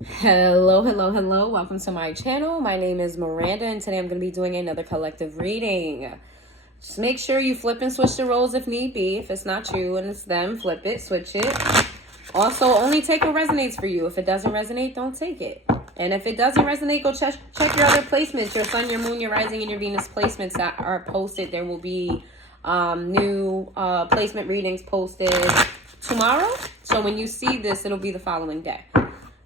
Hello, hello, hello. Welcome to my channel. My name is Miranda, and today I'm going to be doing another collective reading. Just make sure you flip and switch the roles if need be. If it's not you and it's them, flip it, switch it. Also, only take what resonates for you. If it doesn't resonate, don't take it. And if it doesn't resonate, go check your other placements, your sun, your moon, your rising, and your Venus placements that are posted. There will be new placement readings posted tomorrow. So when you see this, it'll be the following day.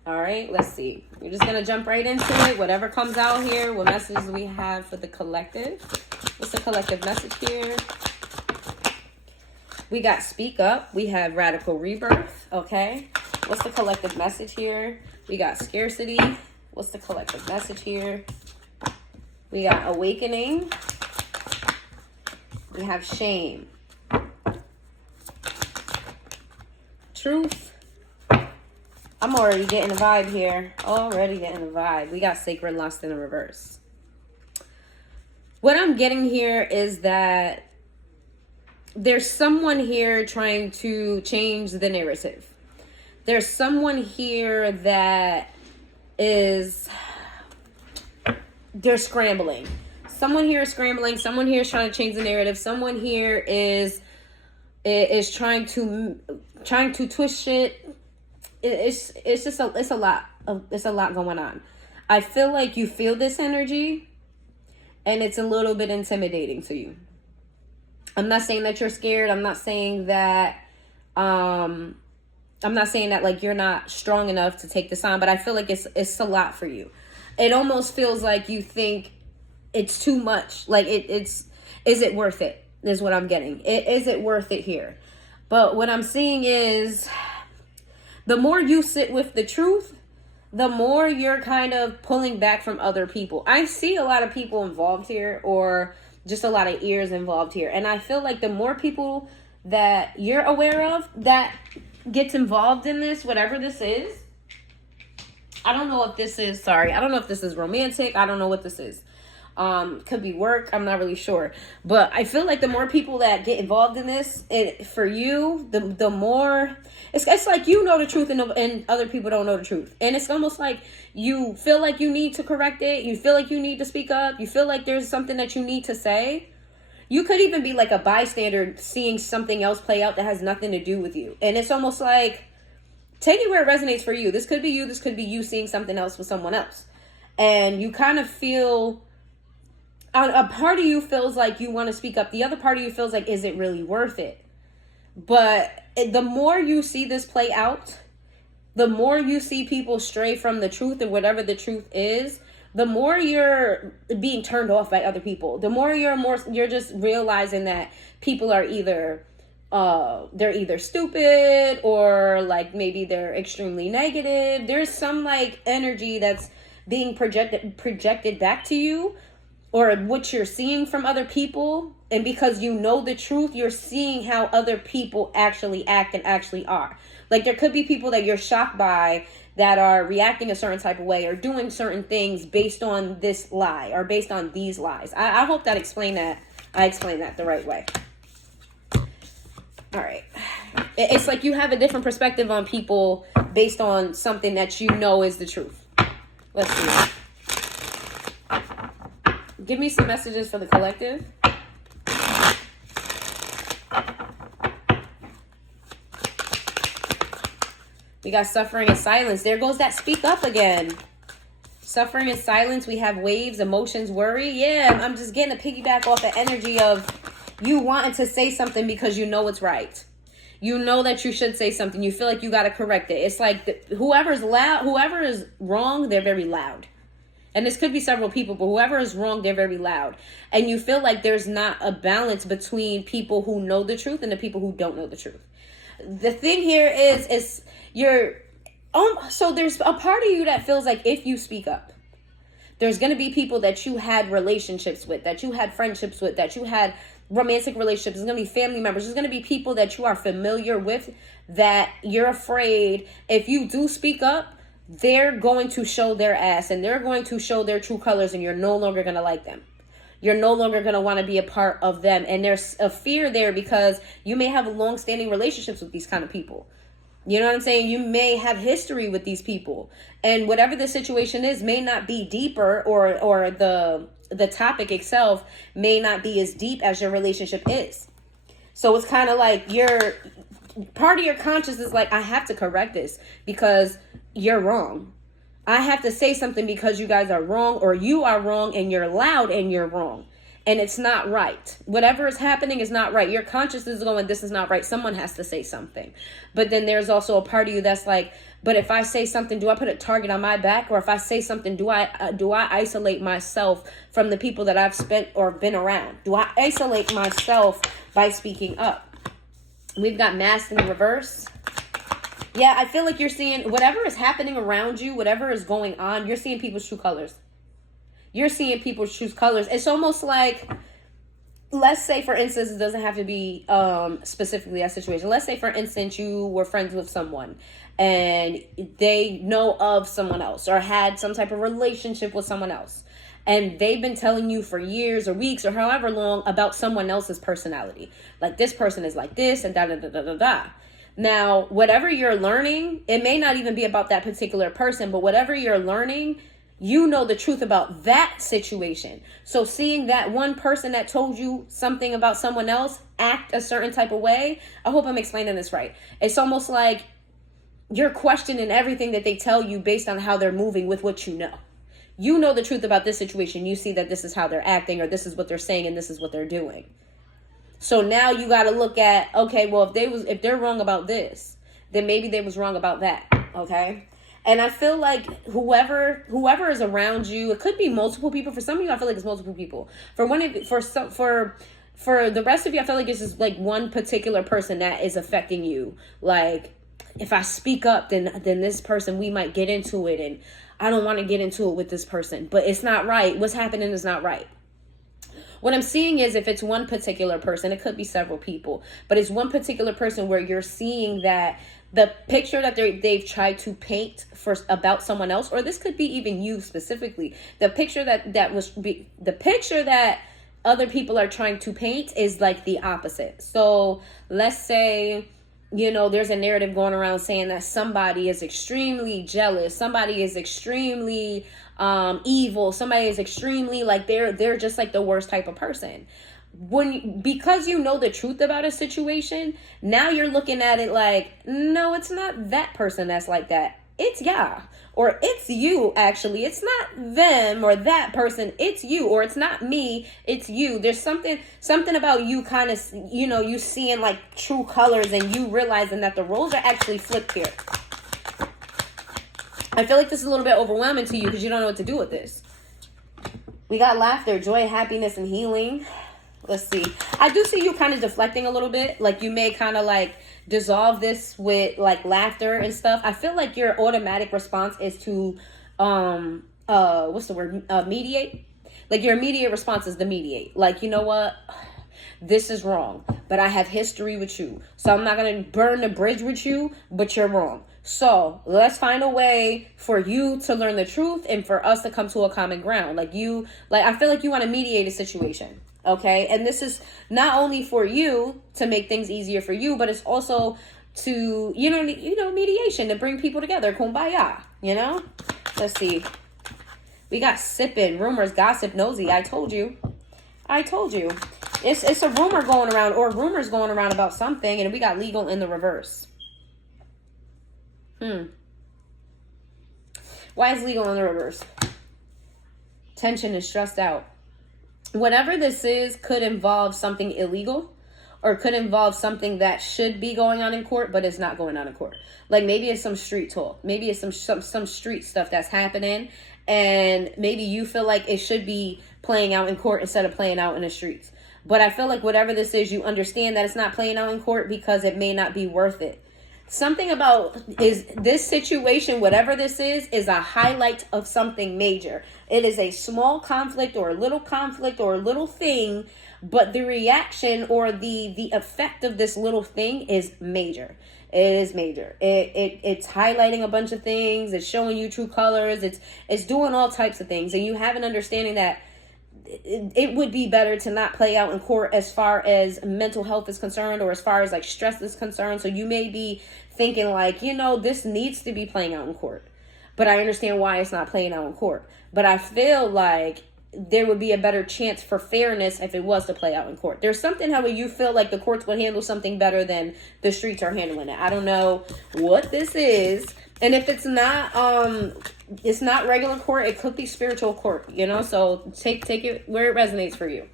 All right, let's see. We're just going to jump right into it. Whatever comes out here, what messages we have for the collective. What's the collective message here? We got speak up. We have radical rebirth. Okay. What's the collective message here? We got scarcity. What's the collective message here? We got awakening. We have shame. Truth. I'm already getting a vibe here. Already getting a vibe. We got sacred lust in the reverse. What I'm getting here is that there's someone here trying to change the narrative. There's someone here that they're scrambling. Someone here is scrambling. Someone here is trying to change the narrative. Someone here is trying to twist shit. It's a lot going on. I feel like you feel this energy and it's a little bit intimidating to you. I'm not saying that you're scared. I'm not saying that like you're not strong enough to take this on, but I feel like it's a lot for you. It almost feels like you think it's too much. Like is it worth it? Is what I'm getting. Is it worth it here? But what I'm seeing is the more you sit with the truth, the more you're kind of pulling back from other people. I see a lot of people involved here, or just a lot of ears involved here. And I feel like the more people that you're aware of that gets involved in this, whatever this is, I don't know if this is romantic. I don't know what this is. Could be work. I'm not really sure. But I feel like the more people that get involved in this, for you, the more it's like you know the truth and other people don't know the truth. And it's almost like you feel like you need to correct it. You feel like you need to speak up. You feel like there's something that you need to say. You could even be like a bystander seeing something else play out that has nothing to do with you. And it's almost like, take it where it resonates for you. This could be you. This could be you seeing something else with someone else. And you kind of feel, a part of you feels like you want to speak up. The other part of you feels like, is it really worth it? But the more you see this play out, the more you see people stray from the truth and whatever the truth is, the more you're being turned off by other people. The more you're just realizing that people are either stupid, or like maybe they're extremely negative. There's some like energy that's being projected back to you, or what you're seeing from other people. And because you know the truth, you're seeing how other people actually act and actually are. Like there could be people that you're shocked by that are reacting a certain type of way or doing certain things based on this lie or based on these lies. I hope that I explained that the right way. All right. It's like you have a different perspective on people based on something that you know is the truth. Let's see. Give me some messages for the collective. We got suffering and silence. There goes that speak up again. Suffering and silence. We have waves, emotions, worry. Yeah, I'm just getting a piggyback off the energy of you wanting to say something because you know it's right. You know that you should say something. You feel like you got to correct it. It's like whoever is wrong, they're very loud. And this could be several people, but whoever is wrong, they're very loud. And you feel like there's not a balance between people who know the truth and the people who don't know the truth. The thing here is so there's a part of you that feels like if you speak up, there's going to be people that you had relationships with, that you had friendships with, that you had romantic relationships. There's going to be family members. There's going to be people that you are familiar with that you're afraid if you do speak up, they're going to show their ass and they're going to show their true colors, and you're no longer going to like them. You're no longer going to want to be a part of them. And there's a fear there because you may have long-standing relationships with these kind of people. You know what I'm saying? You may have history with these people, and whatever the situation is may not be deeper, or the topic itself may not be as deep as your relationship is. So it's kind of like your part of your conscience is like, I have to correct this because you're wrong. I have to say something because you guys are wrong, or you are wrong and you're loud and you're wrong. And it's not right. Whatever is happening is not right. Your conscience is going, this is not right. Someone has to say something. But then there's also a part of you that's like, but if I say something, do I put a target on my back? Or if I say something, do I isolate myself from the people that I've spent or been around? Do I isolate myself by speaking up? We've got masked in reverse. Yeah, I feel like you're seeing whatever is happening around you, whatever is going on, you're seeing people's true colors. You're seeing people's true colors. It's almost like, let's say, for instance, it doesn't have to be specifically that situation. Let's say, for instance, you were friends with someone and they know of someone else or had some type of relationship with someone else. And they've been telling you for years or weeks or however long about someone else's personality. Like, this person is like this and da-da-da-da-da-da. Now, whatever you're learning, it may not even be about that particular person, but whatever you're learning, you know the truth about that situation. So seeing that one person that told you something about someone else act a certain type of way, I hope I'm explaining this right. It's almost like you're questioning everything that they tell you based on how they're moving with what you know. You know the truth about this situation. You see that this is how they're acting, or this is what they're saying, and this is what they're doing. So now you got to look at, okay, well, if they're wrong about this, then maybe they was wrong about that. Okay. And I feel like whoever is around you, it could be multiple people. For some of you, I feel like it's multiple people. For the rest of you, I feel like it's just like one particular person that is affecting you. Like, if I speak up, then this person, we might get into it, and I don't want to get into it with this person, but it's not right. What's happening is not right. What I'm seeing is, if it's one particular person, it could be several people, but it's one particular person where you're seeing that the picture that they've tried to paint about someone else, or this could be even you specifically, the picture the picture that other people are trying to paint is like the opposite. So let's say, there's a narrative going around saying that somebody is extremely jealous, somebody is extremely evil, somebody is extremely like they're just like the worst type of person. Because you know the truth about a situation, now you're looking at it like, no, it's not that person that's like that. It's Yah, or it's you. Actually, it's not them or that person. It's you, or it's not me. It's you. There's something about you, kind of, you seeing like true colors, and you realizing that the roles are actually flipped here. I feel like this is a little bit overwhelming to you because you don't know what to do with this. We got laughter, joy, happiness, and healing. Let's see. I do see you kind of deflecting a little bit. Like, you may kind of like dissolve this with like laughter and stuff. I feel like your automatic response is to, what's the word? Mediate. Like, your immediate response is to mediate. Like, you know what? This is wrong, but I have history with you. So I'm not going to burn the bridge with you, but you're wrong. So let's find a way for you to learn the truth and for us to come to a common ground. I feel like you want to mediate a situation. Okay. And this is not only for you to make things easier for you, but it's also to, mediation, to bring people together. Kumbaya, let's see. We got sipping, rumors, gossip, nosy. I told you. It's a rumor going around, or rumors going around about something. And we got legal in the reverse. Why is legal in the reverse? Tension is stressed out. Whatever this is could involve something illegal, or could involve something that should be going on in court, but it's not going on in court. Like, maybe it's some street talk. Maybe it's some street stuff that's happening, and maybe you feel like it should be playing out in court instead of playing out in the streets. But I feel like whatever this is, you understand that it's not playing out in court because it may not be worth it. Something about is this situation, whatever this is a highlight of something major. It is a small conflict or a little thing, but the reaction or the effect of this little thing is major. It is major. It's highlighting a bunch of things. It's showing you true colors. It's doing all types of things. And you have an understanding that it would be better to not play out in court as far as mental health is concerned, or as far as like stress is concerned. So you may be thinking like, this needs to be playing out in court, but I understand why it's not playing out in court. But I feel like there would be a better chance for fairness if it was to play out in court. There's something how you feel like the courts would handle something better than the streets are handling it. I don't know what this is. And if it's not regular court, it could be spiritual court, so take it where it resonates for you.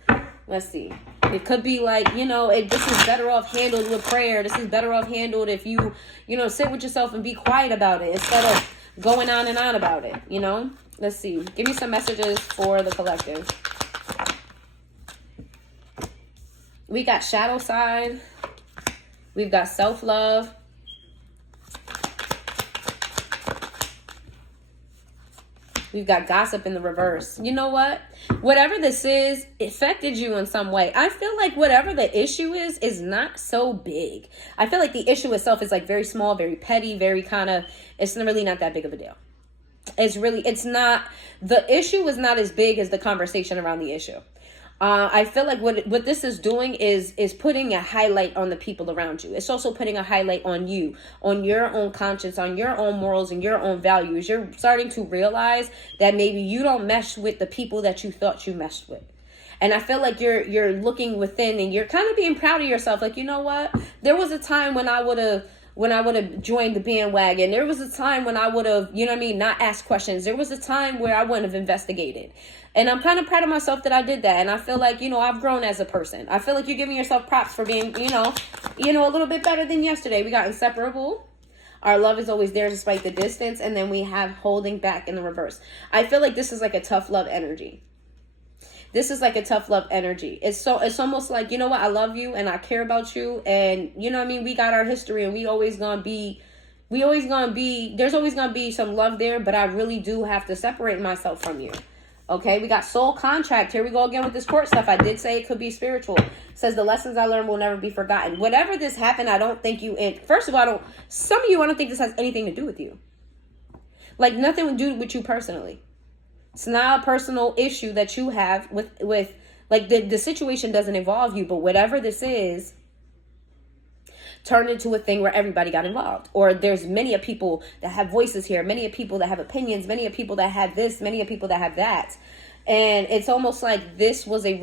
Let's see. It could be like, this is better off handled with prayer. This is better off handled if you, sit with yourself and be quiet about it instead of going on and on about it, Let's see. Give me some messages for the collective. We got shadow side. We've got self-love. We've got gossip in the reverse. You know what? Whatever this is, it affected you in some way. I feel like whatever the issue is not so big. I feel like the issue itself is like very small, very petty, very it's really not that big of a deal. The issue is not as big as the conversation around the issue. I feel like what this is doing is putting a highlight on the people around you. It's also putting a highlight on you, on your own conscience, on your own morals and your own values. You're starting to realize that maybe you don't mesh with the people that you thought you meshed with. And I feel like you're looking within and you're kind of being proud of yourself. Like, you know what? There was a time when I would have joined the bandwagon. There was a time when I would have, not asked questions. There was a time where I wouldn't have investigated. And I'm kind of proud of myself that I did that. And I feel like, I've grown as a person. I feel like you're giving yourself props for being, a little bit better than yesterday. We got inseparable. Our love is always there despite the distance. And then we have holding back in the reverse. I feel like this is like a tough love energy. This is like a tough love energy. It's almost like, you know what? I love you and I care about you. And we got our history and there's always going to be some love there, but I really do have to separate myself from you. Okay, we got soul contract. Here we go again with this court stuff. I did say it could be spiritual. It says the lessons I learned will never be forgotten. Whatever this happened, I don't think first of all, I don't think this has anything to do with you. Like nothing to do with you personally. It's not a personal issue that you have with like the situation doesn't involve you, but whatever this is turned into a thing where everybody got involved. Or there's many of people that have voices here, many of people that have opinions, many of people that have this, many of people that have that. And it's almost like this was a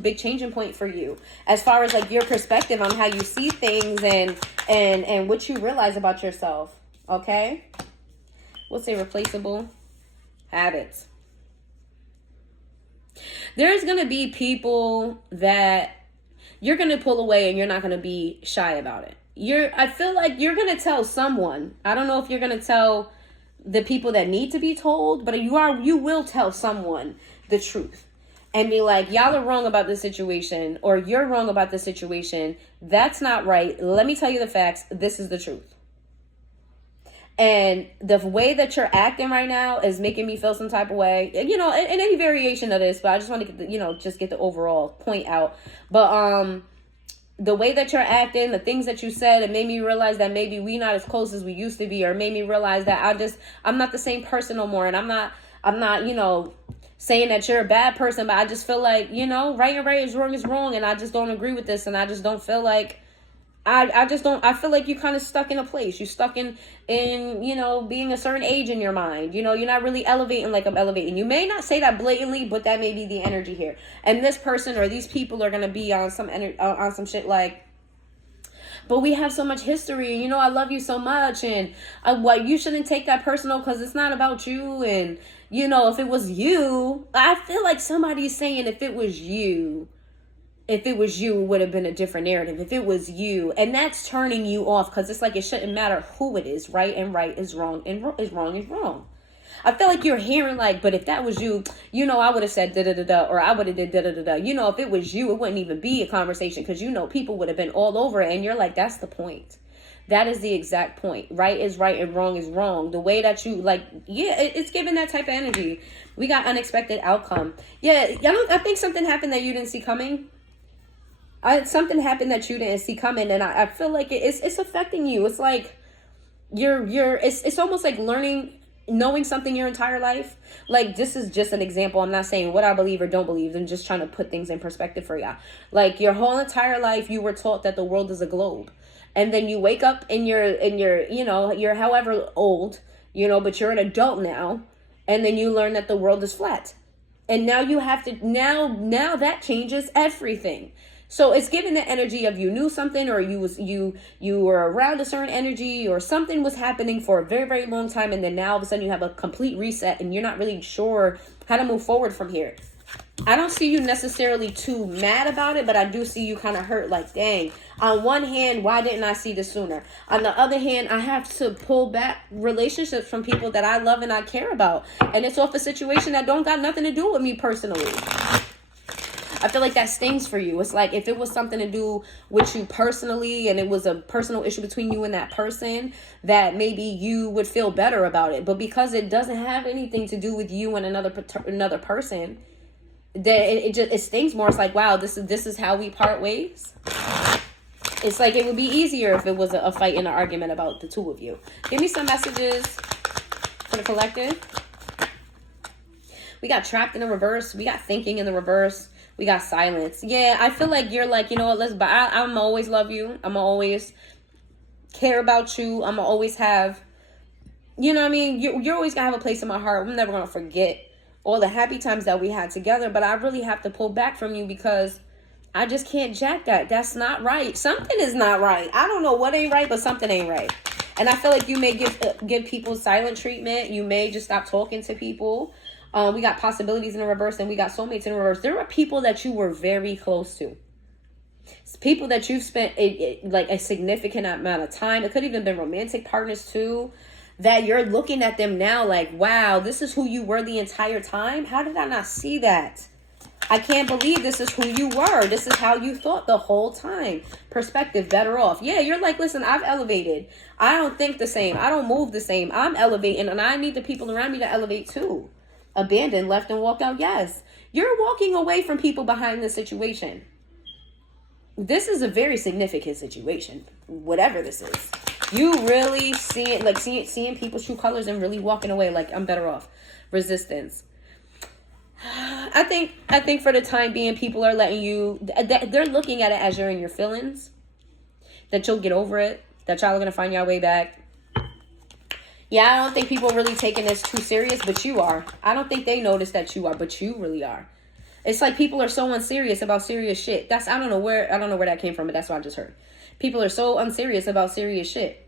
big changing point for you as far as like your perspective on how you see things and what you realize about yourself. Okay. We'll say replaceable habits. There's going to be people that you're going to pull away and you're not going to be shy about it. I feel like you're going to tell someone. I don't know if you're going to tell the people that need to be told, but you will tell someone the truth and be like, y'all are wrong about this situation, or you're wrong about this situation. That's not right. Let me tell you the facts. This is the truth. And the way that you're acting right now is making me feel some type of way, in any variation of this, but I just want to get just get the overall point out. But, the way that you're acting, the things that you said, it made me realize that maybe we not as close as we used to be, or made me realize that I'm not the same person no more. And I'm not, saying that you're a bad person, but I just feel like, right and right is wrong. And I just don't agree with this. And I just don't feel like, I feel like you're kind of stuck in a place. You're stuck in being a certain age in your mind. You're not really elevating like I'm elevating. You may not say that blatantly, but that may be the energy here. And this person or these people are going to be on some on some shit like, but we have so much history. I love you so much. And you shouldn't take that personal because it's not about you. And, if it was you, I feel like somebody's saying if it was you, it would have been a different narrative. If it was you, and that's turning you off because it's like it shouldn't matter who it is. Right is wrong, and wrong is wrong. I feel like you're hearing like, but if that was you, I would have said da da da da, or I would have did da da da da. If it was you, it wouldn't even be a conversation because people would have been all over it, and you're like, that's the point. That is the exact point. Right is right and wrong is wrong. The way that you it's giving that type of energy. We got unexpected outcome. Yeah, I think something happened that you didn't see coming. Something happened that you didn't see coming, and I feel like it's affecting you. It's like it's almost like learning knowing something your entire life, like this is just an example. I'm not saying what I believe or don't believe. I'm just trying to put things in perspective for y'all. Like your whole entire life, you were taught that the world is a globe. And then you wake up in your, you know, you're however old, you know, but you're an adult now. And then you learn that the world is flat. And now you have to, now that changes everything. So it's given the energy of you knew something, or you were around a certain energy, or something was happening for a very, very long time. And then now all of a sudden you have a complete reset and you're not really sure how to move forward from here. I don't see you necessarily too mad about it, but I do see you kind of hurt, like, dang, on one hand, why didn't I see this sooner? On the other hand, I have to pull back relationships from people that I love and I care about. And it's off a situation that don't got nothing to do with me personally. I feel like that stings for you. It's like if it was something to do with you personally and it was a personal issue between you and that person, that maybe you would feel better about it. But because it doesn't have anything to do with you and another person, that it stings more. It's like, wow, this is how we part ways. It's like it would be easier if it was a fight and an argument about the two of you. Give me some messages for the collective. We got trapped in the reverse. We got thinking in the reverse. We got silence. Yeah, I feel like you're like, you know what, I'm always love you. I'm always care about you. I'm always have, you know what I mean? You're always going to have a place in my heart. I'm never going to forget all the happy times that we had together. But I really have to pull back from you because I just can't jack that. That's not right. Something is not right. I don't know what ain't right, but something ain't right. And I feel like you may give people silent treatment. You may just stop talking to people. We got possibilities in the reverse, and we got soulmates in the reverse. There are people that you were very close to. It's people that you've spent like a significant amount of time. It could even been romantic partners too. That you're looking at them now like, wow, this is who you were the entire time. How did I not see that? I can't believe this is who you were. This is how you thought the whole time. Perspective, better off. Yeah, you're like, listen, I've elevated. I don't think the same. I don't move the same. I'm elevating, and I need the people around me to elevate too. Abandoned, left, and walked out. Yes, you're walking away from people behind the situation. This is a very significant situation, whatever this is. You really seeing people's true colors and really walking away like, I'm better off. Resistance. I think for the time being, people are letting you, they're looking at it as you're in your feelings, that you'll get over it, that y'all are going to find your way back. Yeah, I don't think people are really taking this too serious, but you are. I don't think they notice that you are, but you really are. It's like people are so unserious about serious shit. I don't know where that came from, but that's what I just heard. People are so unserious about serious shit.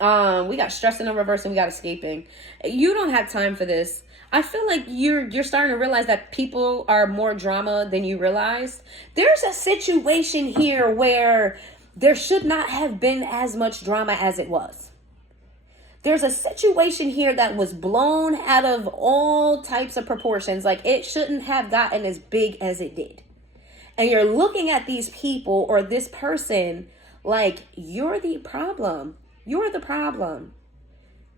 We got stress in the reverse and we got escaping. You don't have time for this. I feel like you're starting to realize that people are more drama than you realize. There's a situation here where there should not have been as much drama as it was. There's a situation here that was blown out of all types of proportions. Like, it shouldn't have gotten as big as it did. And you're looking at these people or this person like, you're the problem. You're the problem.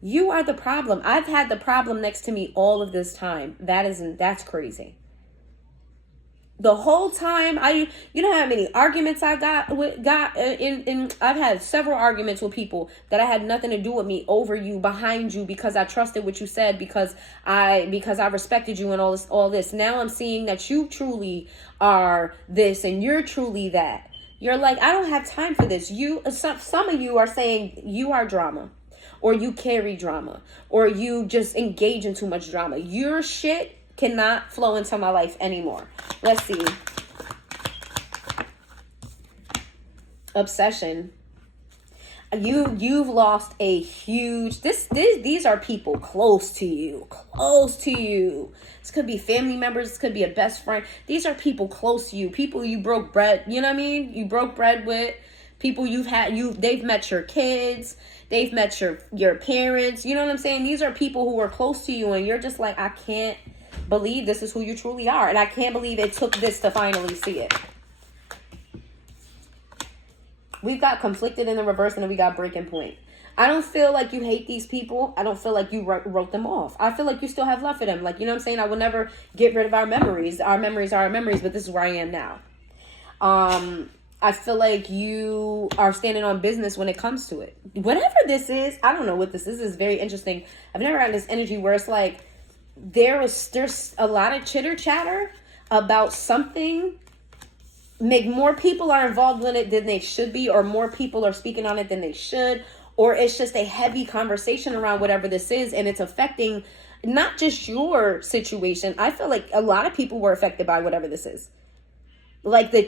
You are the problem. I've had the problem next to me all of this time. That's crazy. The whole time, you know how many arguments I got in I've had several arguments with people that I had nothing to do with me, over you, behind you, because I trusted what you said, because I respected you and all this. Now I'm seeing that you truly are this and you're truly that. You're like, I don't have time for this. Some of you are saying you are drama, or you carry drama, or you just engage in too much drama. Your shit cannot flow into my life anymore. Let's see. Obsession. You've lost a huge, these are people close to you. This could be family members, this could be a best friend. These are people close to you, people you broke bread, you know what I mean? You broke bread with, people they've met your kids, they've met your parents, you know what I'm saying? These are people who are close to you, and you're just like, I can't believe this is who you truly are, and I can't believe it took this to finally see it. We've got conflicted in the reverse, and then we got breaking point. I don't feel like you hate these people. I don't feel like you wrote them off. I feel like you still have love for them. Like, you know what I'm saying? I will never get rid of our memories. Our memories are our memories, but this is where I am now. I feel like you are standing on business when it comes to it. Whatever this is, I don't know what this is. It's very interesting. I've never had this energy where it's like there's a lot of chitter chatter about something. Make more people are involved in it than they should be, or more people are speaking on it than they should, or it's just a heavy conversation around whatever this is, and it's affecting not just your situation. I feel like a lot of people were affected by whatever this is. Like the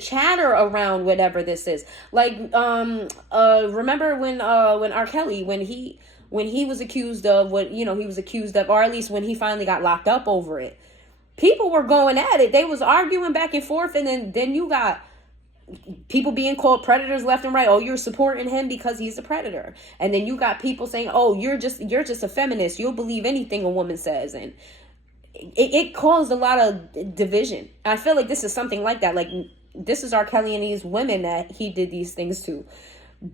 chatter around whatever this is. Like remember when R. Kelly, when he was accused of what, he was accused of, or at least when he finally got locked up over it. People were going at it. They was arguing back and forth, and then you got people being called predators left and right. Oh, you're supporting him because he's a predator. And then you got people saying, "Oh, you're just a feminist. You'll believe anything a woman says." And it caused a lot of division. I feel like this is something like that. Like, this is R. Kelly and these women that he did these things to.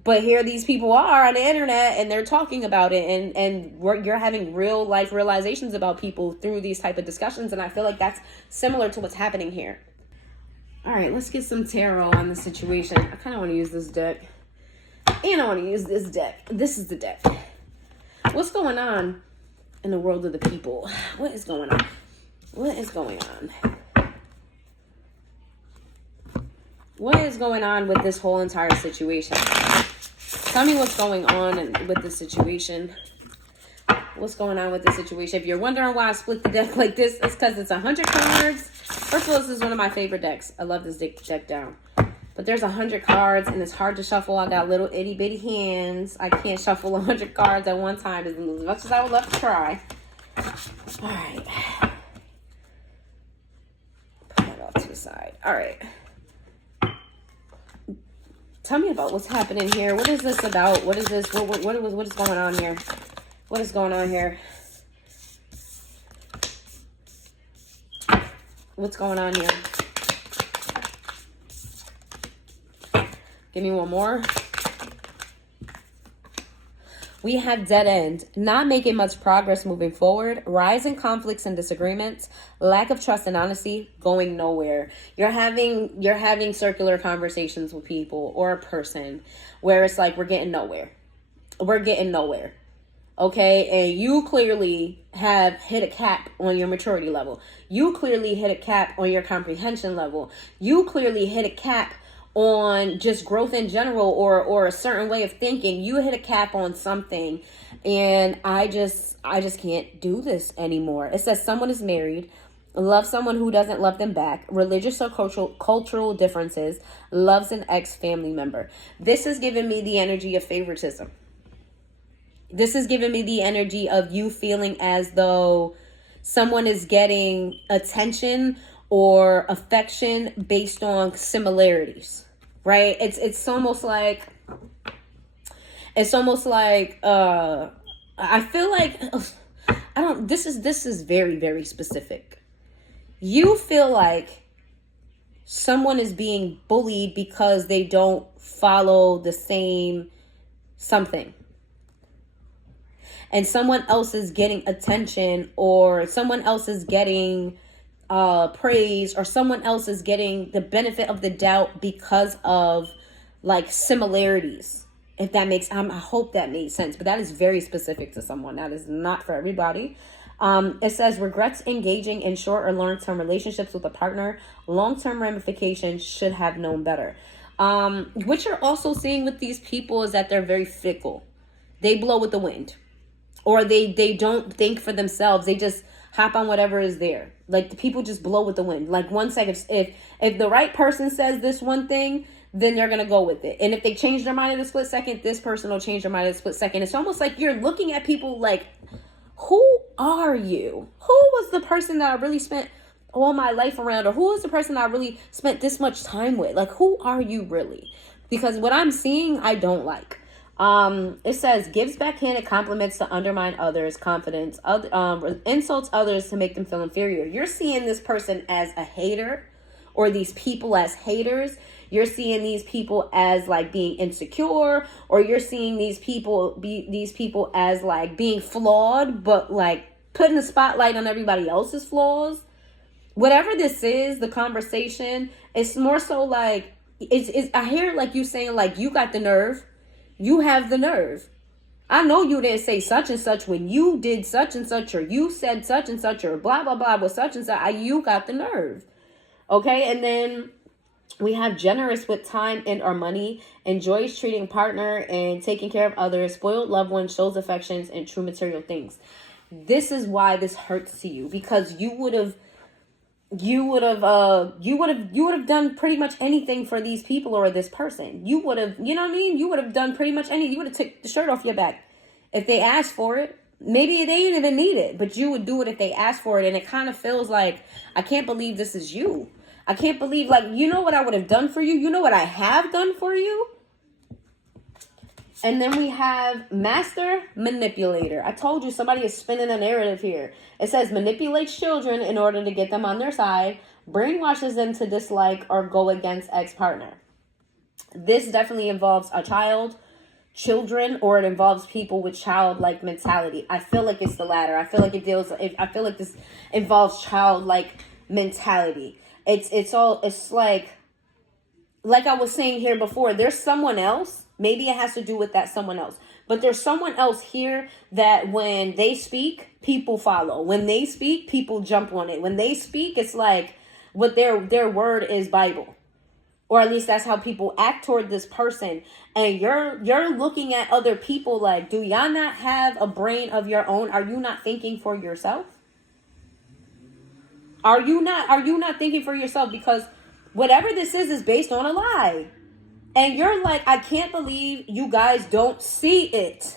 But here these people are on the internet and they're talking about it, and you're having real life realizations about people through these type of discussions. And I feel like that's similar to what's happening here. All right, let's get some tarot on the situation. I kind of want to use this deck. And I want to use this deck. This is the deck. What's going on in the world of the people? What is going on? What is going on? What is going on with this whole entire situation? Tell me what's going on with the situation. What's going on with the situation? If you're wondering why I split the deck like this, it's because it's 100 cards. First of all, this is one of my favorite decks. I love this deck down. But there's 100 cards, and it's hard to shuffle. I got little itty bitty hands. I can't shuffle 100 cards at one time as much as I would love to try. All right. Put that off to the side. All right. Tell me about what's happening here. What is this about? What is this? What is going on here? What is going on here? What's going on here? Give me one more. We have dead end, not making much progress moving forward, rise in conflicts and disagreements, lack of trust and honesty, going nowhere. You're having circular conversations with people or a person where it's like, we're getting nowhere. We're getting nowhere. Okay, and you clearly have hit a cap on your maturity level. You clearly hit a cap on your comprehension level. You clearly hit a cap on just growth in general, or a certain way of thinking. You hit a cap on something, and I just can't do this anymore. It says someone is married, loves someone who doesn't love them back, religious or cultural differences, loves an ex-family member. This is giving me the energy of favoritism. This is giving me the energy of you feeling as though someone is getting attention or affection based on similarities, right? It's almost like I feel like this is very, very specific. You feel like someone is being bullied because they don't follow the same something. And someone else is getting attention, or someone else is getting praise, or someone else is getting the benefit of the doubt because of like similarities. If that makes, I hope that made sense, but that is very specific to someone. That is not for everybody. It says regrets engaging in short or long-term relationships with a partner. Long-term ramifications, should have known better. What you're also seeing with these people is that they're very fickle. They blow with the wind. Or they don't think for themselves. They just hop on whatever is there. Like, the people just blow with the wind. Like, 1 second, if the right person says this one thing, then they're going to go with it. And if they change their mind in a split second, this person will change their mind in a split second. It's almost like you're looking at people like, who are you? Who was the person that I really spent all my life around? Or who was the person I really spent this much time with? Like, who are you really? Because what I'm seeing, I don't like. It says gives backhanded compliments to undermine others' confidence, insults others to make them feel inferior. You're seeing this person as a hater, or these people as haters. You're seeing these people as like being insecure, or you're seeing these people as like being flawed, but like putting the spotlight on everybody else's flaws. Whatever this is, the conversation, it's more so like I hear like you saying like, you got the nerve. You have the nerve. I know you didn't say such and such when you did such and such, or you said such and such, or blah, blah, blah with such and such. You got the nerve. Okay. And then we have generous with time and or money, enjoys treating partner and taking care of others, spoiled loved ones, shows affections and true material things. This is why this hurts to you, because you would have done pretty much anything for these people or this person. You would have, you know what I mean? You would have done pretty much anything. You would have took the shirt off your back if they asked for it. Maybe they didn't even need it, but you would do it if they asked for it. And it kind of feels like, I can't believe this is you. I can't believe, like, you know what I would have done for you? You know what I have done for you? And then we have master manipulator. I told you somebody is spinning a narrative here. It says manipulates children in order to get them on their side, brainwashes them to dislike or go against ex-partner. This definitely involves a child, children, or it involves people with childlike mentality. I feel like it's the latter. I feel like I feel like this involves childlike mentality. It's like I was saying here before, there's someone else. Maybe it has to do with that someone else. But there's someone else here that when they speak, people follow. When they speak, people jump on it. When they speak, it's like what their word is Bible. Or at least that's how people act toward this person. And you're looking at other people like, do y'all not have a brain of your own? Are you not thinking for yourself? Are you not thinking for yourself? Because whatever this is based on a lie. And you're like, I can't believe you guys don't see it.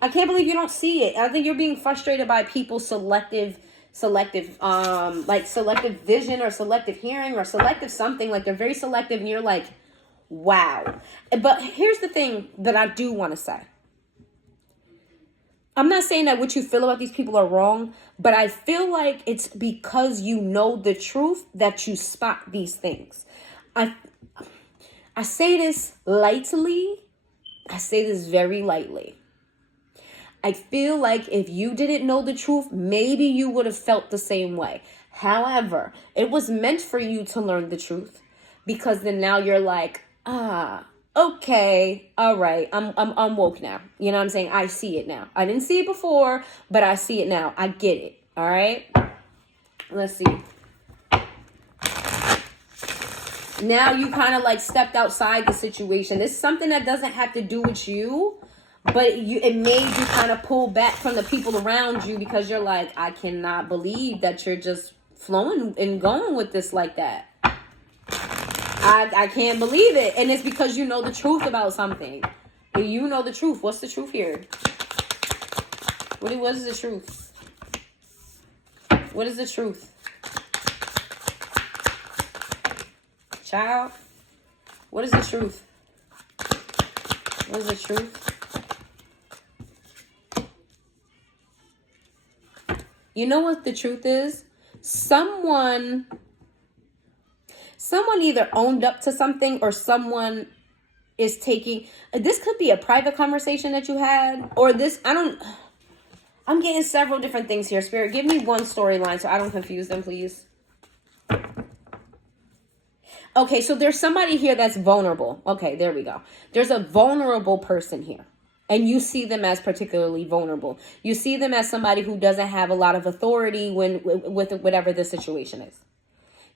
I can't believe you don't see it. I think you're being frustrated by people's selective vision or selective hearing or selective something. Like, they're very selective and you're like, wow. But here's the thing that I do want to say. I'm not saying that what you feel about these people are wrong, but I feel like it's because you know the truth that you spot these things. I say this lightly. I say this very lightly. I feel like if you didn't know the truth, maybe you would have felt the same way. However, it was meant for you to learn the truth, because then now you're like, okay, all right, I'm woke now. You know what I'm saying? I see it now. I didn't see it before, but I see it now. I get it. All right. Let's see. Now you kind of like stepped outside the situation. This is something that doesn't have to do with you, but it made you kind of pull back from the people around you, because you're like, I cannot believe that you're just flowing and going with this like that. I can't believe it. And it's because you know the truth about something. You know the truth. What's the truth here? What is the truth? What is the truth? Child, what is the truth? What is the truth? You know what the truth is? Someone either owned up to something, or someone is taking, this could be a private conversation that you had, or this, I'm getting several different things here. Spirit, give me one storyline so I don't confuse them, please. Okay, so there's somebody here that's vulnerable. Okay, there we go. There's a vulnerable person here. And you see them as particularly vulnerable. You see them as somebody who doesn't have a lot of authority with whatever the situation is.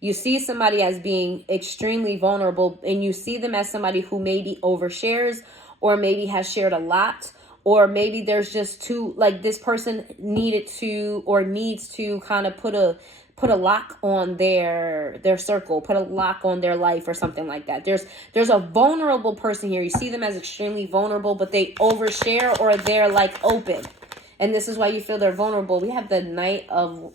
You see somebody as being extremely vulnerable, and you see them as somebody who maybe overshares, or maybe has shared a lot, or maybe there's just too, like, this person needs to kind of put a lock on their circle, put a lock on their life or something like that. There's a vulnerable person here. You see them as extremely vulnerable, but they overshare, or they're like open. And this is why you feel they're vulnerable. We have the Knight of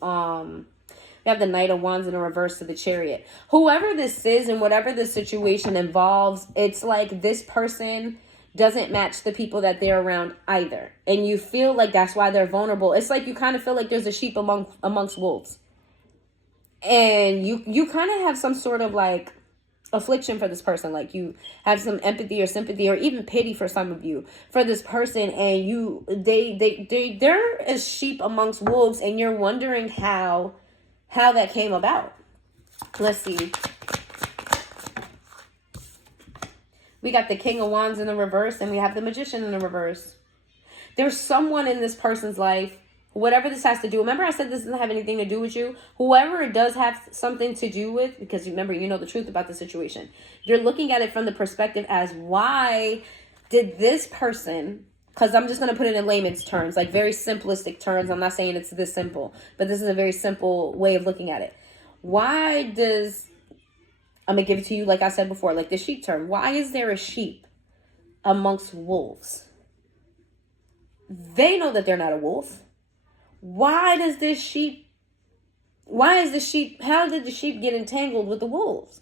Wands in a reverse to the Chariot. Whoever this is and whatever this situation involves, it's like this person doesn't match the people that they're around either. And you feel like that's why they're vulnerable. It's like you kind of feel like there's a sheep amongst wolves. And you kind of have some sort of like affliction for this person. Like you have some empathy or sympathy or even pity for some of you for this person. And they're a sheep amongst wolves, and you're wondering how that came about. Let's see. We got the King of Wands in the reverse, and we have the Magician in the reverse. There's someone in this person's life, whatever this has to do. Remember I said this doesn't have anything to do with you. Whoever it does have something to do with, because remember, you know the truth about the situation. You're looking at it from the perspective as, why did this person, because I'm just going to put it in layman's terms, like very simplistic terms. I'm not saying it's this simple, but this is a very simple way of looking at it. Why does, I'm going to give it to you like I said before, like the sheep term. Why is there a sheep amongst wolves? They know that they're not a wolf. Why is the sheep, how did the sheep get entangled with the wolves?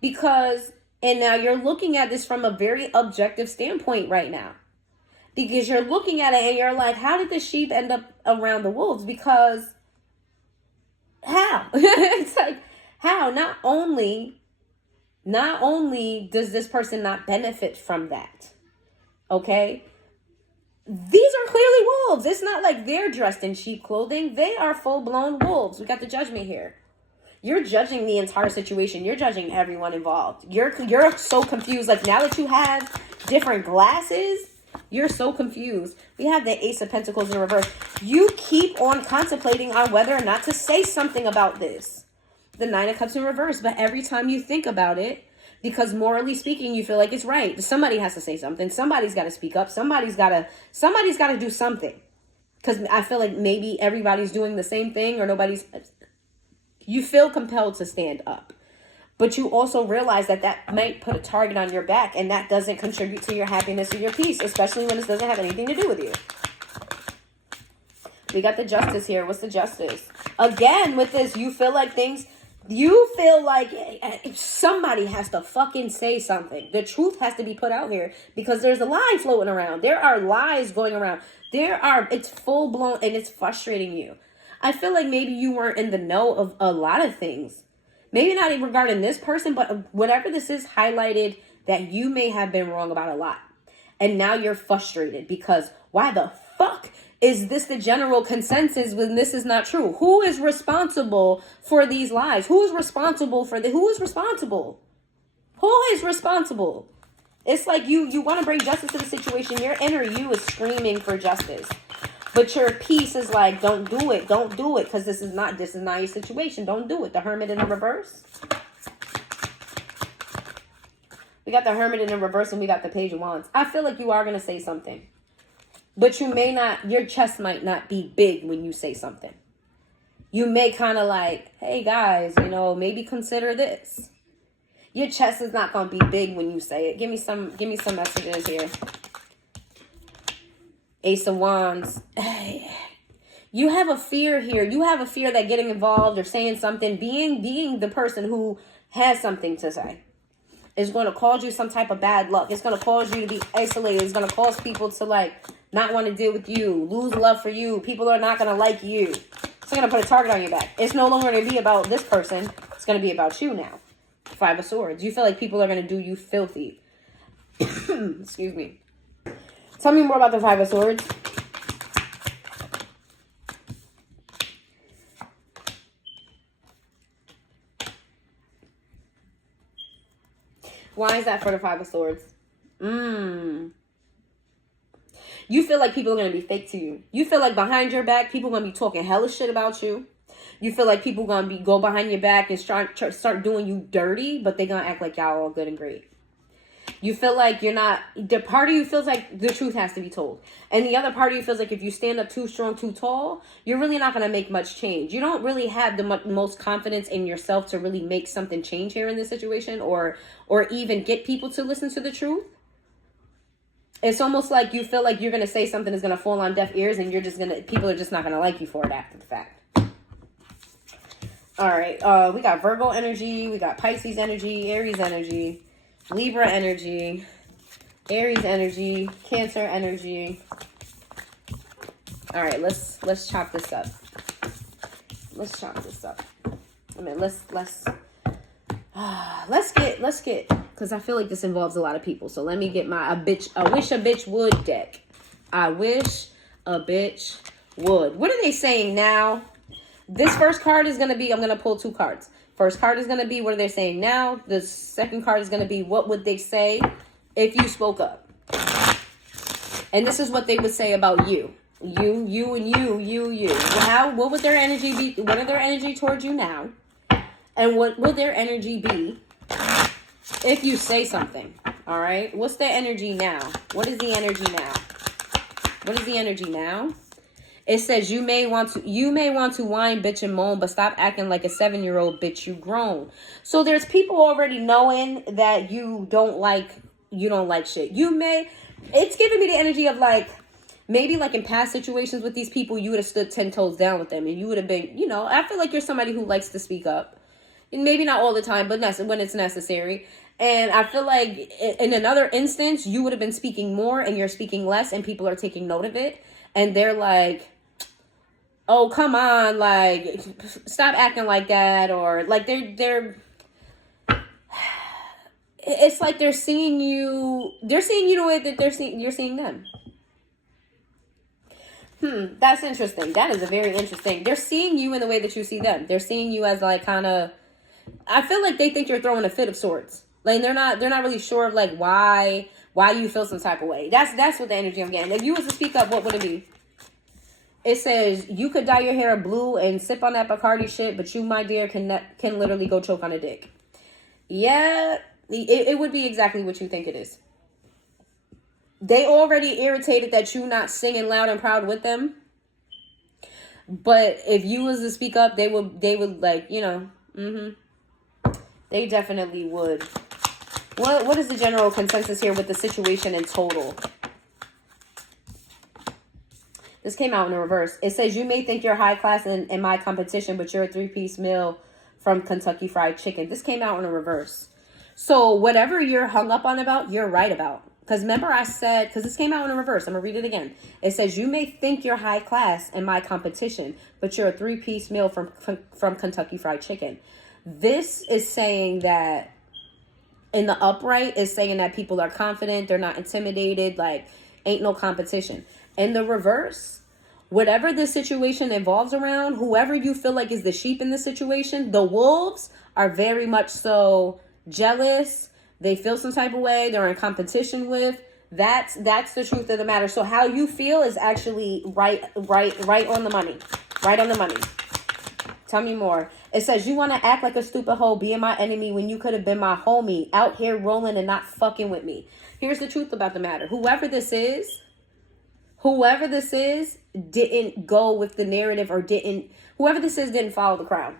Because, and now you're looking at this from a very objective standpoint right now. Because you're looking at it and you're like, how did the sheep end up around the wolves? Because, how? It's like, how? Not only does this person not benefit from that, okay? These are clearly wolves. It's not like they're dressed in sheep clothing. They are full-blown wolves. We got the Judgment here. You're judging the entire situation. You're judging everyone involved. You're so confused. Like, now that you have different glasses, you're so confused. We have the Ace of Pentacles in reverse. You keep on contemplating on whether or not to say something about this. The Nine of Cups in reverse. But every time you think about it, because morally speaking, you feel like it's right, somebody has to say something. Somebody's got to speak up. Somebody's got to do something. Because I feel like maybe everybody's doing the same thing, or nobody's. You feel compelled to stand up. But you also realize that that might put a target on your back, and that doesn't contribute to your happiness or your peace, especially when this doesn't have anything to do with you. We got the Justice here. What's the Justice? Again, with this, you feel like somebody has to fucking say something. The truth has to be put out here, because there's a lie floating around. There are lies going around. It's full blown, and it's frustrating you. I feel like maybe you weren't in the know of a lot of things. Maybe not even regarding this person, but whatever this is, highlighted that you may have been wrong about a lot. And now you're frustrated because why the fuck is this the general consensus when this is not true? Who is responsible for these lies? Who is responsible? It's like you want to bring justice to the situation. Your inner you is screaming for justice. But your peace is like, don't do it, because this is not your situation. Don't do it. The Hermit in the reverse. We got the Hermit in the reverse, and we got the Page of Wands. I feel like you are going to say something. But you may not, your chest might not be big when you say something. You may kind of like, hey guys, maybe consider this. Your chest is not going to be big when you say it. Give me some messages here. Ace of Wands. You have a fear here. You have a fear that getting involved or saying something, being the person who has something to say, is going to cause you some type of bad luck. It's going to cause you to be isolated. It's going to cause people to not want to deal with you, lose love for you. People are not going to like you. It's going to put a target on your back. It's no longer going to be about this person. It's going to be about you now. Five of Swords. You feel like people are going to do you filthy. Excuse me. Tell me more about the Five of Swords. Why is that for the Five of Swords? You feel like people are going to be fake to you. You feel like behind your back, people are going to be talking hella shit about you. You feel like people are going to go behind your back and start doing you dirty, but they're going to act like y'all all good and great. You feel like you're not, the part of you feels like the truth has to be told. And the other part of you feels like if you stand up too strong, too tall, you're really not going to make much change. You don't really have the most confidence in yourself to really make something change here in this situation, or even get people to listen to the truth. It's almost like you feel like you're going to say something that's going to fall on deaf ears, and people are just not going to like you for it after the fact. All right. We got Virgo energy. We got Pisces energy, Aries energy, Libra energy, Aries energy, Cancer energy. All right, let's chop this up. I mean, let's get, because I feel like this involves a lot of people. So let me get my I wish a bitch would deck. I wish a bitch would. What are they saying now? This first card is going to be, I'm going to pull two cards. First card is going to be what are they saying now. The second card is going to be what would they say if you spoke up. And this is what they would say about you. You, and you. What would their energy be? What are their energy towards you now? And what will their energy be if you say something? All right? What's their energy now? What is the energy now? What is the energy now? It says you may want to whine, bitch, and moan, but stop acting like a 7-year-old bitch. You grown. So there's people already knowing that you don't like shit. It's giving me the energy of like, maybe like in past situations with these people, you would have stood 10 toes down with them, and you would have been, I feel like you're somebody who likes to speak up. And maybe not all the time, but when it's necessary. And I feel like in another instance, you would have been speaking more and you're speaking less, and people are taking note of it. And they're like, oh, come on, like, stop acting like that. Or like it's like they're seeing you the way that you're seeing them. That's interesting. That is a very interesting. They're seeing you in the way that you see them. They're seeing you as like kind of, I feel like they think you're throwing a fit of sorts. Like they're not really sure of like why you feel some type of way. That's what the energy I'm getting. If you was to speak up, what would it be? It says you could dye your hair blue and sip on that Bacardi shit, but you, my dear, can literally go choke on a dick. Yeah, it would be exactly what you think it is. They already irritated that you not singing loud and proud with them. But if you was to speak up, they would like, they definitely would. What is the general consensus here with the situation in total? This came out in the reverse. It says, you may think you're high class in my competition, but you're a 3-piece meal from Kentucky Fried Chicken. This came out in the reverse. So whatever you're hung up on about, you're right about. Because remember I said, because this came out in the reverse. I'm going to read it again. It says, you may think you're high class in my competition, but you're a 3-piece meal from Kentucky Fried Chicken. This is saying that in the upright is saying that people are confident. They're not intimidated. Like, ain't no competition. In the reverse, whatever the situation involves around, whoever you feel like is the sheep in the situation, the wolves are very much so jealous. They feel some type of way. They're in competition with. That's the truth of the matter. So how you feel is actually right on the money. Right on the money. Tell me more. It says, you want to act like a stupid hoe, being my enemy when you could have been my homie, out here rolling and not fucking with me. Here's the truth about the matter. Whoever this is didn't go with the narrative or didn't follow the crowd.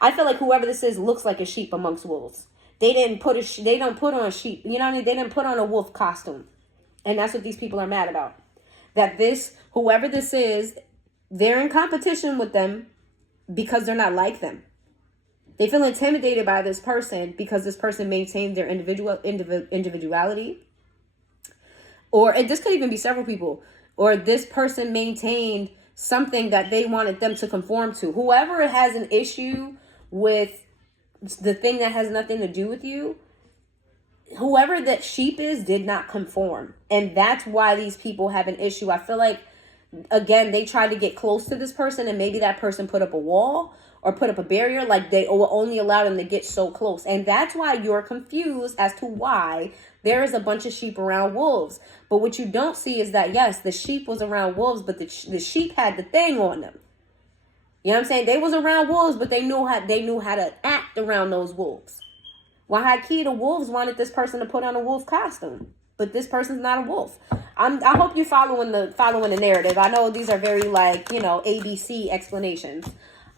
I feel like whoever this is looks like a sheep amongst wolves. They don't put on a sheep. You know what I mean? They didn't put on a wolf costume. And that's what these people are mad about. That whoever this is, they're in competition with them because they're not like them. They feel intimidated by this person because this person maintains their individuality. Or this could even be several people. Or this person maintained something that they wanted them to conform to. Whoever has an issue with the thing that has nothing to do with you, whoever that sheep is did not conform. And that's why these people have an issue. I feel like, again, they tried to get close to this person and maybe that person put up a wall or put up a barrier. Like they will only allow them to get so close. And that's why you're confused as to why there is a bunch of sheep around wolves. But what you don't see is that, yes, the sheep was around wolves, but the sheep had the thing on them. You know what I'm saying? They was around wolves, but they knew how to act around those wolves. Well, high key, the wolves wanted this person to put on a wolf costume, but this person's not a wolf. I hope you're following the narrative. I know these are very ABC explanations.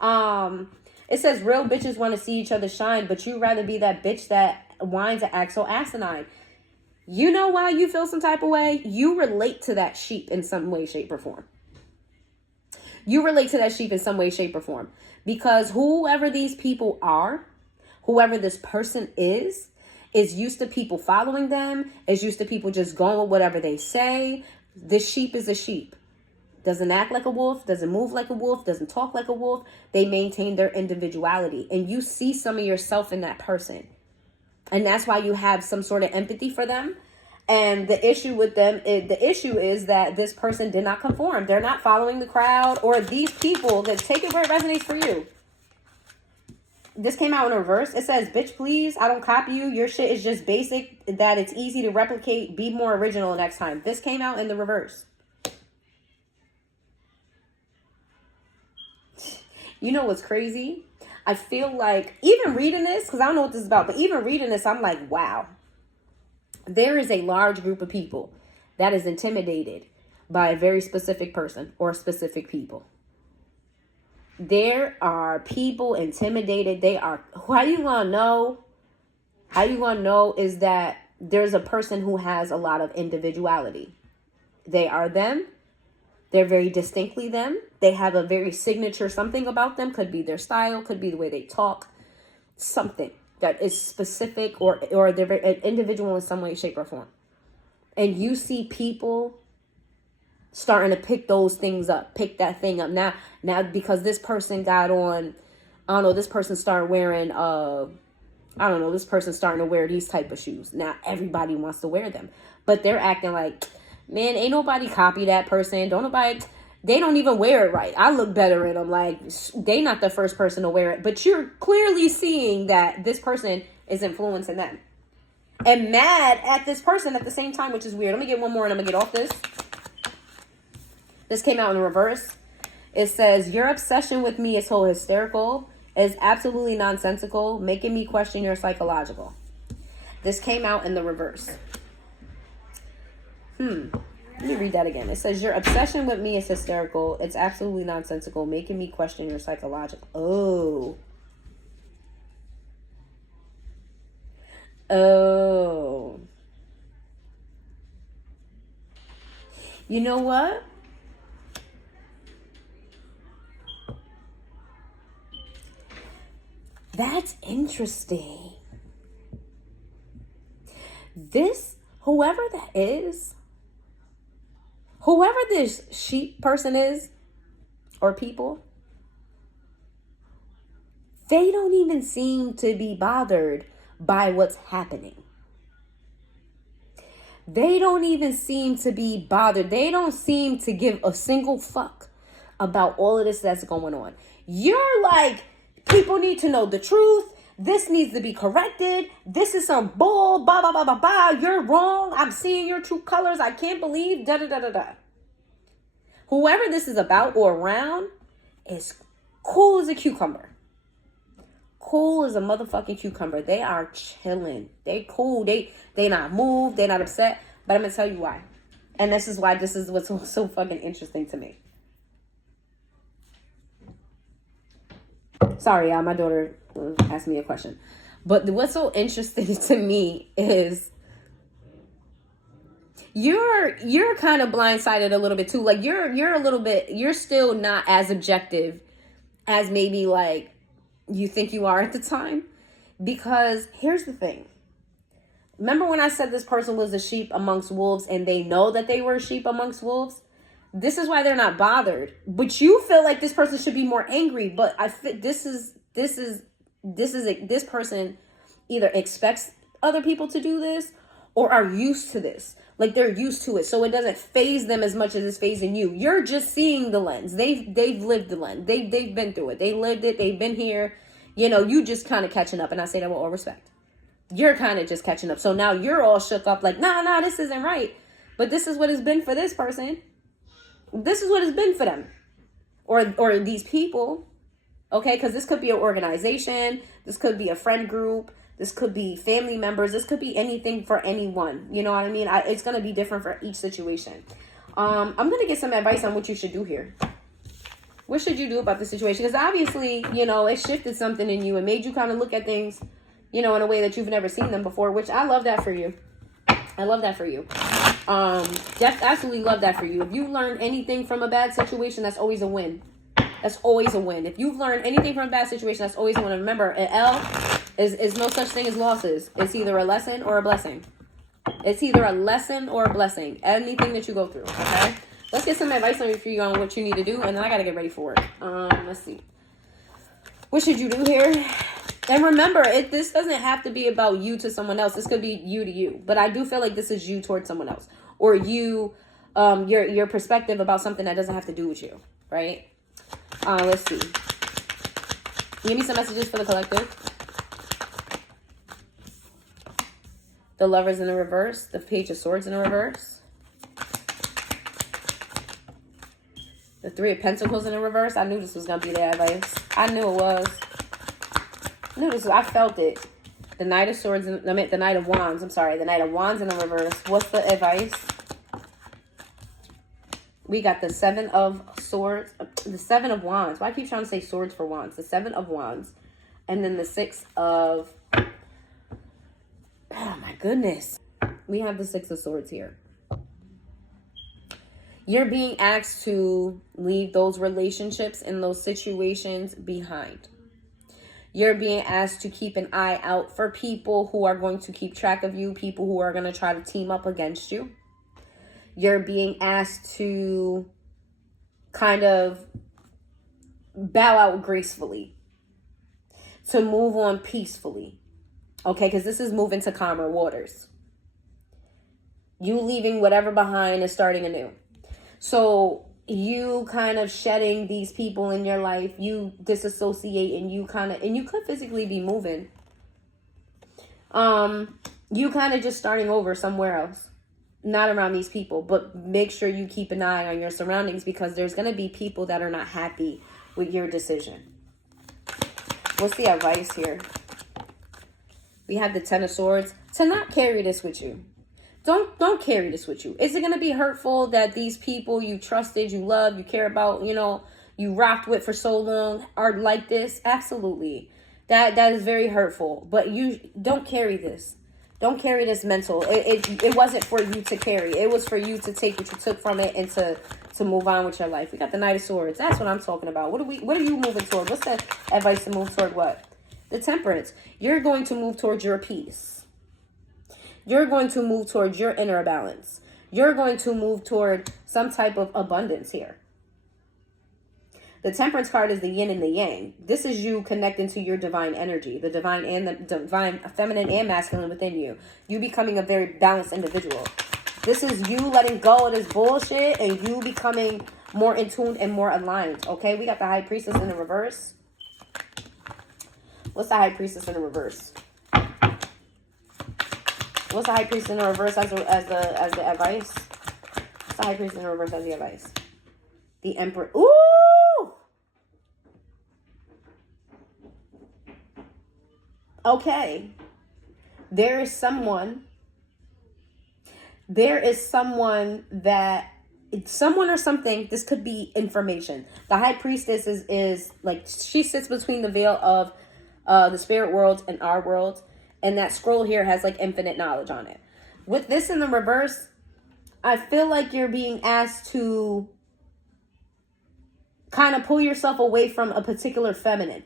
It says real bitches want to see each other shine, but you'd rather be that bitch that whines and acts so asinine. You know why you feel some type of way? You relate to that sheep in some way, shape, or form. You relate to that sheep in some way, shape, or form. Because whoever these people are, whoever this person is used to people following them, is used to people just going with whatever they say. This sheep is a sheep. Doesn't act like a wolf, doesn't move like a wolf, doesn't talk like a wolf. They maintain their individuality. And you see some of yourself in that person. And that's why you have some sort of empathy for them. And the issue with them, the issue is that this person did not conform. They're not following the crowd or these people. That take it where it resonates for you. This came out in reverse. It says, bitch, please, I don't copy you. Your shit is just basic, that it's easy to replicate. Be more original next time. This came out in the reverse. You know what's crazy? I feel like, even reading this, because I don't know what this is about, but even reading this, I'm like, wow. There is a large group of people that is intimidated by a very specific person or specific people. There are people intimidated. How you gonna know? How you gonna know is that there's a person who has a lot of individuality. They are them. They're very distinctly them. They have a very signature something about them. Could be their style, could be the way they talk. Something that is specific, or they're an individual in some way, shape, or form. And you see people starting to pick those things up, pick that thing up. Now because this person got on, I don't know, this person started wearing, I don't know, this person's starting to wear these type of shoes. Now everybody wants to wear them. But they're acting like, man, ain't nobody copy that person. They don't even wear it right. I look better in them. Like, they not the first person to wear it. But you're clearly seeing that this person is influencing them. And mad at this person at the same time, which is weird. Let me get one more and I'm going to get off this. This came out in reverse. It says, your obsession with me is so hysterical. It's absolutely nonsensical, making me question your psychological. This came out in the reverse. Let me read that again. It says, your obsession with me is hysterical. It's absolutely nonsensical, making me question your psychological. Oh. You know what? That's interesting. Whoever that is, whoever this sheep person is, or people, they don't even seem to be bothered by what's happening. They don't even seem to be bothered. They don't seem to give a single fuck about all of this that's going on. You're like, people need to know the truth. This needs to be corrected. This is some bull, blah, blah, blah, blah, blah. You're wrong. I'm seeing your true colors. I can't believe, da, da, da, da, da. Whoever this is about or around is cool as a cucumber. Cool as a motherfucking cucumber. They are chilling. They cool. They not moved. They not upset. But I'm going to tell you why. And this is why this is what's so fucking interesting to me. Sorry, y'all. My daughter asked me a question. But what's so interesting to me is you're kind of blindsided a little bit too. Like you're still not as objective as maybe like you think you are at the time. Because here's the thing. Remember when I said this person was a sheep amongst wolves and they know that they were a sheep amongst wolves? This is why they're not bothered. But you feel like this person should be more angry. But this person either expects other people to do this or are used to this. Like they're used to it. So it doesn't faze them as much as it's phasing you. You're just seeing the lens. They've lived the lens. They've been through it. They lived it. They've been here. You know, you just kind of catching up. And I say that with all respect. You're kind of just catching up. So now you're all shook up like, nah, this isn't right. But this is what it's been for this person. This is what it's been for them. Or these people. Okay, because this could be an organization. This could be a friend group. This could be family members. This could be anything for anyone. You know what I mean? It's going to be different for each situation. I'm going to get some advice on what you should do here. What should you do about the situation? Because obviously, you know, it shifted something in you. It made you kind of look at things, you know, in a way that you've never seen them before, which I love that for you. I love that for you. Absolutely love that for you. If you learned anything from a bad situation, that's always a win. That's always a win. If you've learned anything from a bad situation, that's always a win. Remember, an L is no such thing as losses. It's either a lesson or a blessing. It's either a lesson or a blessing. Anything that you go through, okay? Let's get some advice for you on what you need to do, and then I got to get ready for it. Let's see. What should you do here? And remember, this doesn't have to be about you to someone else. This could be you to you. But I do feel like this is you towards someone else. Or you, your perspective about something that doesn't have to do with you, right? Let's see. Give me some messages for the collective. The Lovers in the reverse. The Page of Swords in the reverse. The Three of Pentacles in the reverse. I knew this was going to be the advice. I knew it was. I felt it. The Knight of Swords. The Knight of Wands. I'm sorry. The Knight of Wands in the reverse. What's the advice? We got the Seven of Swords. The Seven of Wands. Why I keep trying to say swords for wands? The Seven of Wands. And then the Six of... Oh my goodness. We have the Six of Swords here. You're being asked to leave those relationships and those situations behind. You're being asked to keep an eye out for people who are going to keep track of you, people who are going to try to team up against you. You're being asked to kind of bow out gracefully, to move on peacefully. Okay, because this is moving to calmer waters. You leaving whatever behind and starting anew. So you kind of shedding these people in your life, you disassociate, and you could physically be moving. You kind of just starting over somewhere else. Not around these people, but make sure you keep an eye on your surroundings, because there's going to be people that are not happy with your decision. What's the advice here? We have the Ten of Swords. To not carry this with you. Don't carry this with you. Is it going to be hurtful that these people you trusted, you love, you care about, you rocked with for so long are like this? Absolutely. That is very hurtful. But you don't carry this. Don't carry this mental. It wasn't for you to carry. It was for you to take what you took from it and to move on with your life. We got the Knight of Swords. That's what I'm talking about. What are you moving toward? What's the advice to move toward what? The Temperance. You're going to move towards your peace. You're going to move towards your inner balance. You're going to move toward some type of abundance here. The Temperance card is the yin and the yang. This is you connecting to your divine energy, the divine feminine and masculine within you. You becoming a very balanced individual. This is you letting go of this bullshit and you becoming more in tune and more aligned. Okay, we got the High Priestess in the reverse. What's the High Priestess in the reverse? What's the High Priestess in the reverse as the advice? What's the High Priestess in the reverse as the advice? The Emperor. Ooh! Okay. There is someone that... someone or something, this could be information. The High Priestess is like, she sits between the veil of the spirit world and our world. And that scroll here has like infinite knowledge on it. With this in the reverse, I feel like you're being asked to kind of pull yourself away from a particular feminine.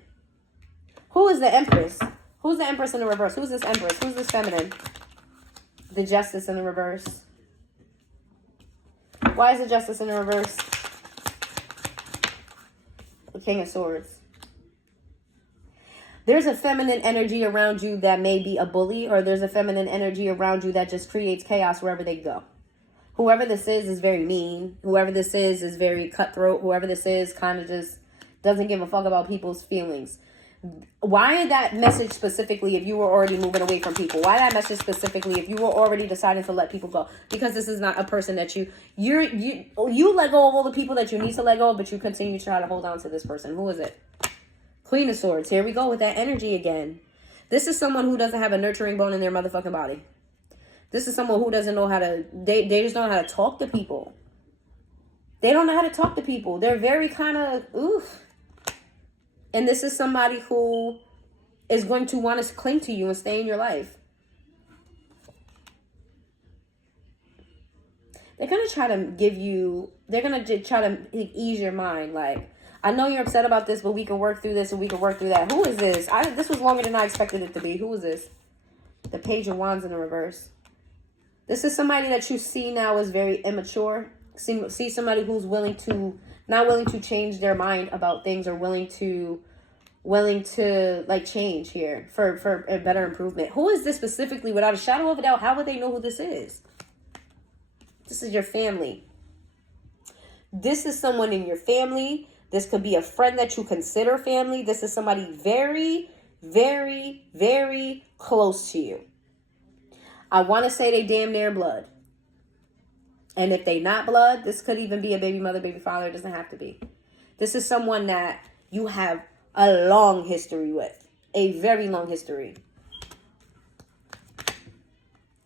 Who is the Empress? Who's the Empress in the reverse? Who's this Empress? Who's this feminine? The Justice in the reverse. Why is the Justice in the reverse? The King of Swords. There's a feminine energy around you that may be a bully, or there's a feminine energy around you that just creates chaos wherever they go. Whoever this is very mean. Whoever this is very cutthroat. Whoever this is kind of just doesn't give a fuck about people's feelings. Why that message specifically if you were already moving away from people? Why that message specifically if you were already deciding to let people go? Because this is not a person that you let go of all the people that you need to let go of, but you continue to try to hold on to this person. Who is it? Queen of Swords. Here we go with that energy again. This is someone who doesn't have a nurturing bone in their motherfucking body. This is someone who doesn't know how to... They just don't know how to talk to people. They don't know how to talk to people. They're very kind of... Oof. And this is somebody who is going to want to cling to you and stay in your life. They're going to try to give you... They're going to try to ease your mind. Like, I know you're upset about this, but we can work through this and we can work through that. Who is this? This was longer than I expected it to be. Who is this? The Page of Wands in the reverse. This is somebody that you see now as very immature. See somebody who's not willing to change their mind about things, or willing to like change here for a better improvement. Who is this specifically? Without a shadow of a doubt, how would they know who this is? This is your family. This is someone in your family. This could be a friend that you consider family. This is somebody very, very, very close to you. I want to say they damn near blood. And if they not blood, this could even be a baby mother, baby father. It doesn't have to be. This is someone that you have a long history with. A very long history.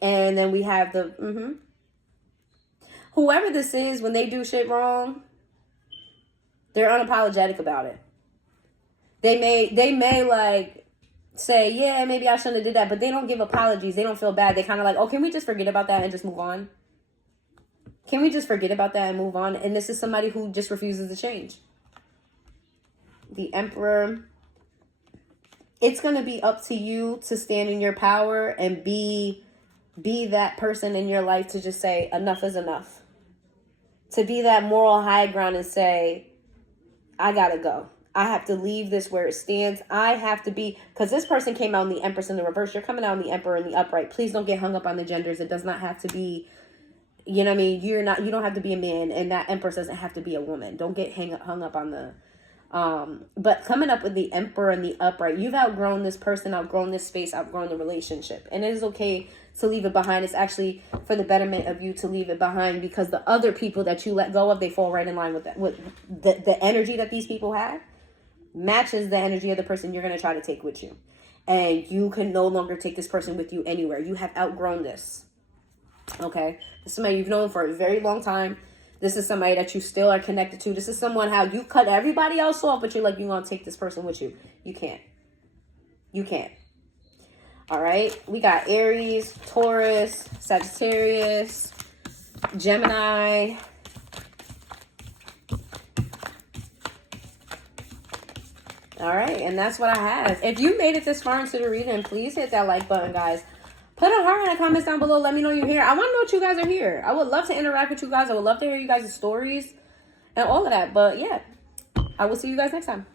And then we have the, whoever this is, when they do shit wrong, they're unapologetic about it. They may like say, yeah, maybe I shouldn't have did that, but they don't give apologies. They don't feel bad. They kind of like, oh, can we just forget about that and just move on? Can we just forget about that and move on? And this is somebody who just refuses to change. The Emperor. It's going to be up to you to stand in your power and be that person in your life to just say, enough is enough. To be that moral high ground and say, I got to go. I have to leave this where it stands. I have to be, because this person came out in the Empress in the reverse. You're coming out in the Emperor in the upright. Please don't get hung up on the genders. It does not have to be, you know what I mean? You don't have to be a man, and that Empress doesn't have to be a woman. Don't get hung up on the, but coming up with the Emperor and the upright, you've outgrown this person, outgrown this space, outgrown the relationship. And it is okay to leave it behind. It's actually for the betterment of you to leave it behind, because the other people that you let go of, they fall right in line with that. With the energy that these people have matches the energy of the person you're going to try to take with you. And you can no longer take this person with you anywhere. You have outgrown this. Okay? This is somebody you've known for a very long time. This is somebody that you still are connected to. This is someone how you cut everybody else off, but you're like, you're going to take this person with you. You can't. You can't. All right? We got Aries, Taurus, Sagittarius, Gemini. All right, and that's what I have. If you made it this far into the reading, please hit that like button, guys. Put a heart in the comments down below. Let me know you're here. I want to know what you guys are here. I would love to interact with you guys. I would love to hear you guys' stories and all of that. But yeah, I will see you guys next time.